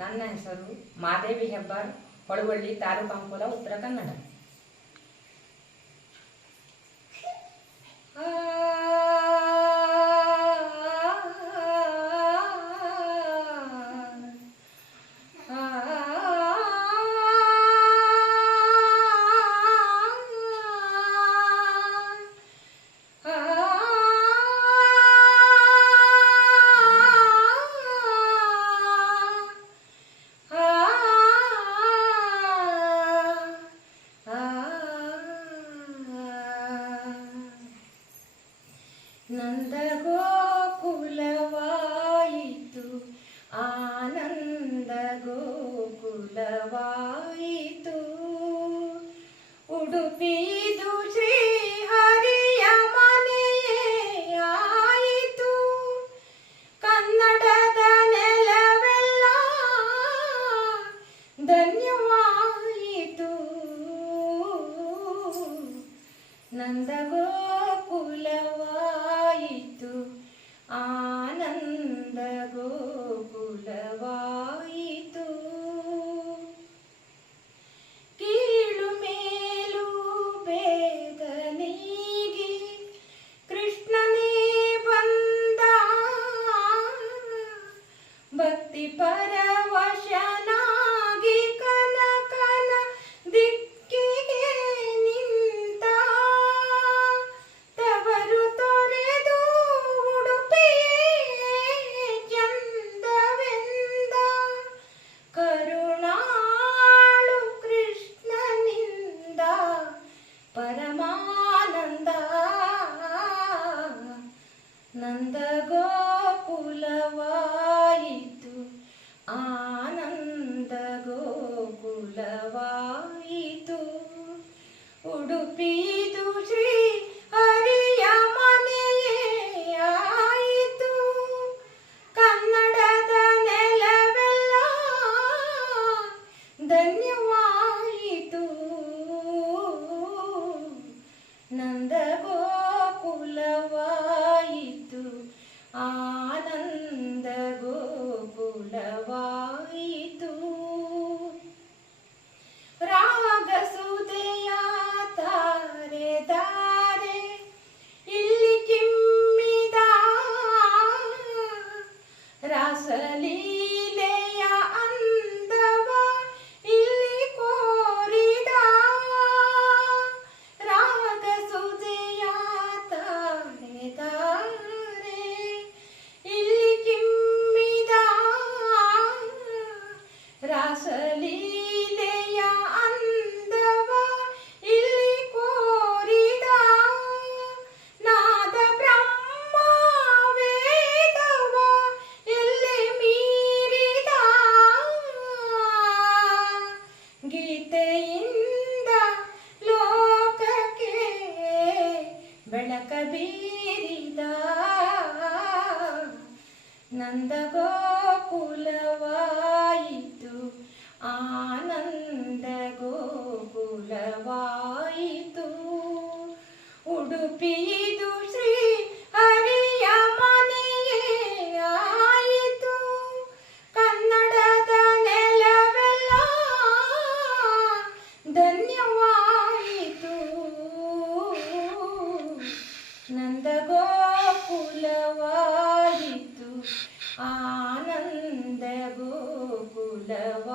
ನನ್ನ ಹೆಸರು ಮಾದೇವಿ ಹೆಬ್ಬಾರ್ ಹೊಳವಳ್ಳಿ ತಾಲೂಕು ಅಂಕೋಲ ಉತ್ತರ ಕನ್ನಡ. ನಂದಗೋಕುಲವಾಯಿತು. ಆನಂದ ಗೋಕುಲವಾಯಿತು ಕೀಳು ಮೇಲು ಬೇಗ ನೀಗಿ ಕೃಷ್ಣನೇ ಬಂದ ಭಕ್ತಿ ಪರವಶನ ನಂದ ನಂದ ಗೋಕುಲವಾಯಿತು. ಆ ಕೃಪೆಯಿಂದ ಲೋಕಕ್ಕೆ ಬೆಳಕ ಬೀರಿದ ನಂದಗೋಕುಲವಾಯಿತು ಆನಂದ ಗೋಕುಲವಾಯಿತು ಉಡುಪಿಯಿದು ആനന്ദ ഗോകുലവ